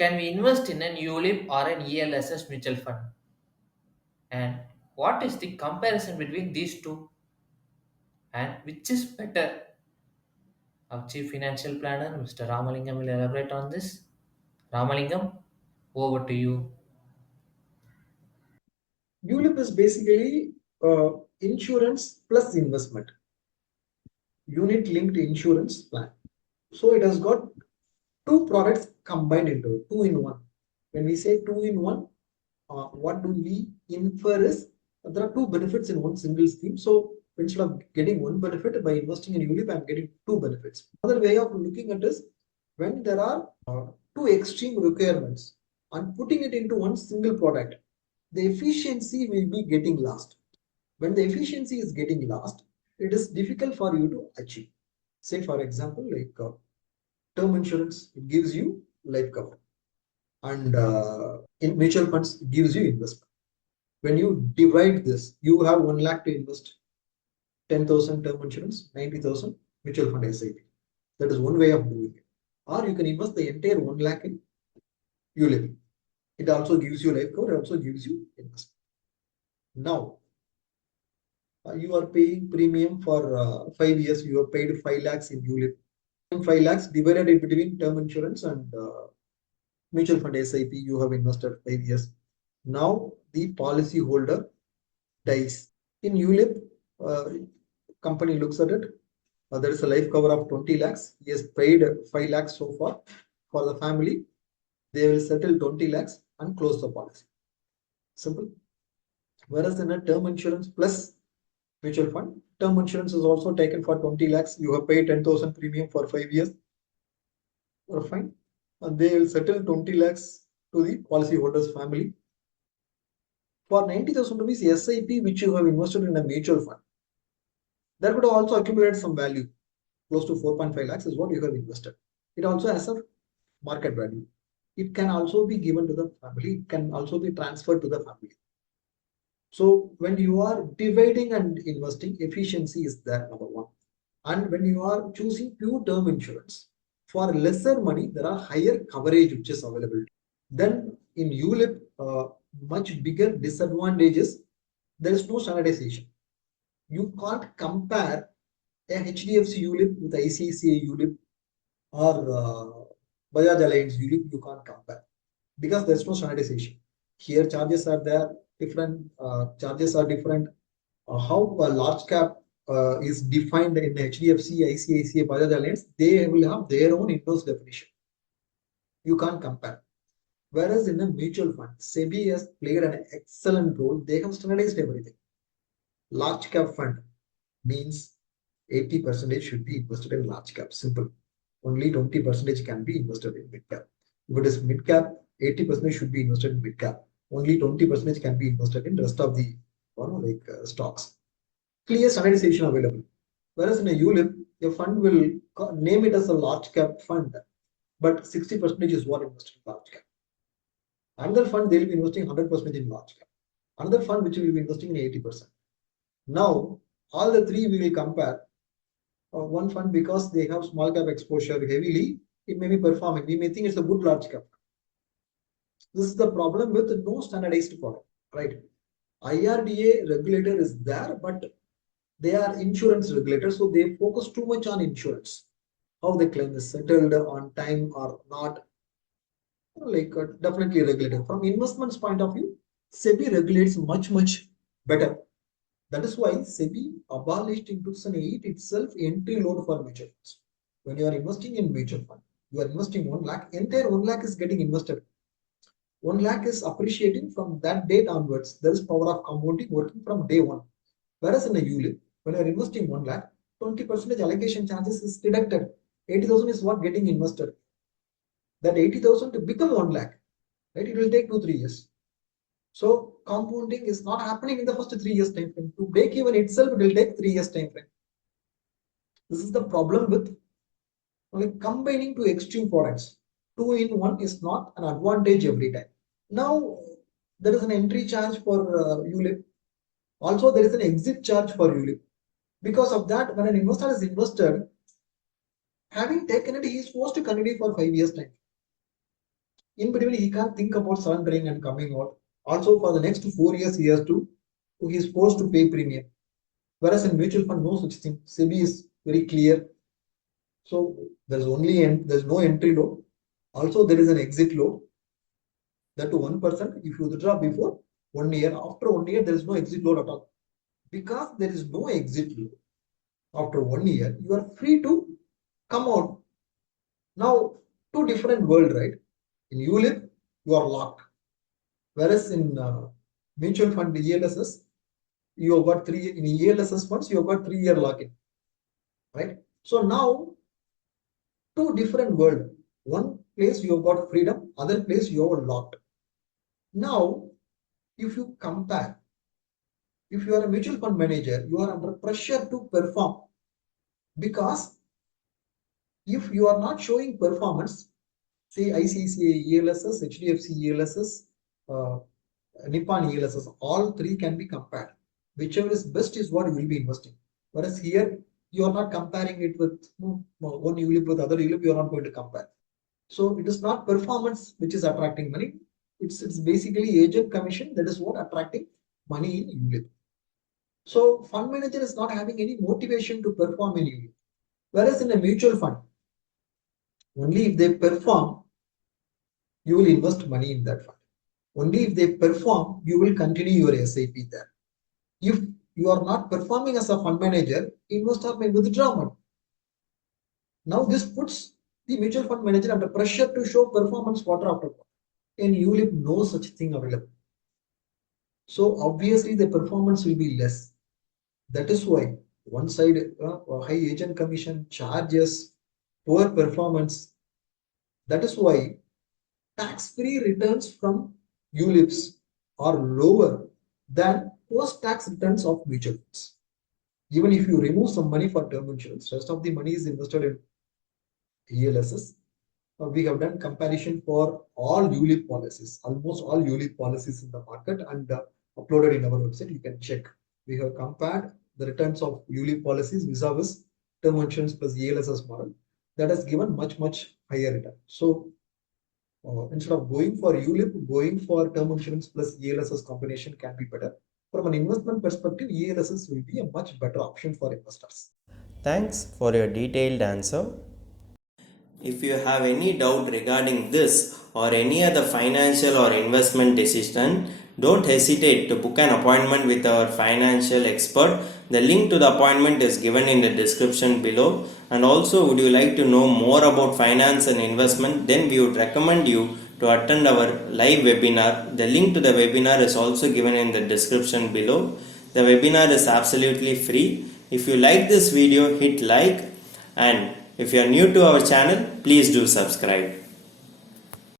Can we invest in an ULIP or an ELSS mutual fund? And what is the comparison between these two? And which is better? Our Chief Financial Planner, Mr. Ramalingam, will elaborate on this. Ramalingam, over to you. ULIP is basically insurance plus investment, unit linked insurance plan. So it has got two products combined into it, two in one. When we say two in one, what do we infer is there are two benefits in one single scheme. So instead of getting one benefit by investing in ULIP, I'm getting two benefits. Another way of looking at is when there are two extreme requirements and putting it into one single product, the efficiency will be getting lost. When the efficiency is getting lost, it is difficult for you to achieve. Say, for example, like term insurance, it gives you life cover, and in mutual funds, it gives you investment. When you divide this, you have 1 lakh to invest, 10,000 term insurance, 90,000 mutual fund SIP. That is one way of doing it. Or you can invest the entire 1 lakh in ULIP. It also gives you life cover, it also gives you investment. Now, you are paying premium for 5 years, you have paid 5 lakhs in ULIP. 5 lakhs divided it between term insurance and mutual fund SIP, you have invested 5 years. Now the policy holder dies. In ULIP, company looks at it. There is a life cover of 20 lakhs. He has paid 5 lakhs so far for the family. They will settle 20 lakhs and close the policy. Simple. Whereas in a term insurance plus mutual fund, term insurance is also taken for 20 lakhs. You have paid 10,000 premium for 5 years. Or fine. And they will settle 20 lakhs to the policyholder's family. For 90,000 rupees SIP which you have invested in a mutual fund, that would also accumulate some value. Close to 4.5 lakhs is what you have invested. It also has a market value. It can also be given to the family. It can also be transferred to the family. So when you are dividing and investing, efficiency is there, number one. And when you are choosing pure term insurance, for lesser money, there are higher coverage which is available. Then in ULIP, much bigger disadvantages, there is no standardization. You can't compare a HDFC ULIP with ICICI ULIP or Bajaj Alliance ULIP. You can't compare because there's no standardization. Here charges are there, different charges are different. How a large cap is defined in HDFC, ICICI, Bajaj Alliance, they will have their own in-house definition. You can't compare. Whereas in a mutual fund, SEBI has played an excellent role. They have standardized everything. Large cap fund means 80% should be invested in large cap. Simple. Only 20% can be invested in mid cap. If it is mid cap, 80% should be invested in mid cap. Only 20% can be invested in rest of the stocks. Clear standardization available. Whereas in a ULIP, a fund will name it as a large cap fund, but 60% is what invested in large cap. Another fund, they will be investing 100% in large cap. Another fund which will be investing in 80%. Now, all the three we will compare. One fund, because they have small cap exposure heavily, it may be performing. We may think it's a good large cap. This is the problem with no standardized product, right? IRDA regulator is there, but they are insurance regulators, so they focus too much on insurance. How the claim is settled on time or not. Definitely regulated. From investments point of view, SEBI regulates much better. That is why SEBI abolished in 2008 itself entry load for mutual funds. When you are investing in mutual fund, you are investing 1 lakh, entire 1 lakh is getting invested. 1 lakh is appreciating from that date onwards. There is power of compounding working from day one. Whereas in a ULIP, when you are investing 1 lakh, 20% allocation charges is deducted. 80,000 is what getting invested. That 80,000 to become 1 lakh, right? It will take 2-3 years. So compounding is not happening in the first 3 years time frame. To break even itself, it will take 3 years time frame. This is the problem with combining two extreme products. 2 in 1 is not an advantage every time. Now there is an entry charge for ULIP. Also there is an exit charge for ULIP. Because of that, when an investor is invested, having taken it, he is forced to continue for 5 years time. In between, he can't think about surrendering and coming out. Also, for the next 4 years, he is forced to pay premium. Whereas in mutual fund, no such thing. SEBI is very clear. So there's no entry law. Also, there is an exit law. That to 1%, if you withdraw before 1 year, after 1 year, there is no exit law at all. Because there is no exit law, after 1 year, you are free to come out. Now, two different world, right? In ULIP, you are locked. Whereas in mutual fund ELSS, you have got in ELSS funds, you have got 3 year lock-in, right? So now, two different world. One place you have got freedom, other place you are locked. Now, if you compare, if you are a mutual fund manager, you are under pressure to perform, because if you are not showing performance, say ICICI ELSS, HDFC ELSS, uh, Nippon ELSS, all three can be compared. Whichever is best is what you will be investing. Whereas here, you are not comparing it with one ULIP with other ULIP, you are not going to compare. So it is not performance which is attracting money. It's basically agent commission that is what attracting money in ULIP. So fund manager is not having any motivation to perform in ULIP. Whereas in a mutual fund, only if they perform, you will invest money in that fund. Only if they perform, you will continue your SIP there. If you are not performing as a fund manager, investor may withdraw money. Now this puts the mutual fund manager under pressure to show performance quarter after quarter. In ULIP, no such thing available. So obviously the performance will be less. That is why one side high agent commission charges, poor performance. That is why tax-free returns from ULIPs are lower than post-tax returns of mutual funds. Even if you remove some money for term insurance, rest of the money is invested in ELSS. We have done comparison for all ULIP policies, almost all ULIP policies in the market, and uploaded in our website. You can check. We have compared the returns of ULIP policies vis-a-vis term insurance plus ELSS model. That has given much higher return. So instead of going for ULIP, going for term insurance plus ELSS combination can be better. From an investment perspective, ELSS will be a much better option for investors. Thanks for your detailed answer. If you have any doubt regarding this or any other financial or investment decision, don't hesitate to book an appointment with our financial expert. The link to the appointment is given in the description below. And also, would you like to know more about finance and investment? Then we would recommend you to attend our live webinar. The link to the webinar is also given in the description below. The webinar is absolutely free. If you like this video, hit like, and if you are new to our channel, please do subscribe.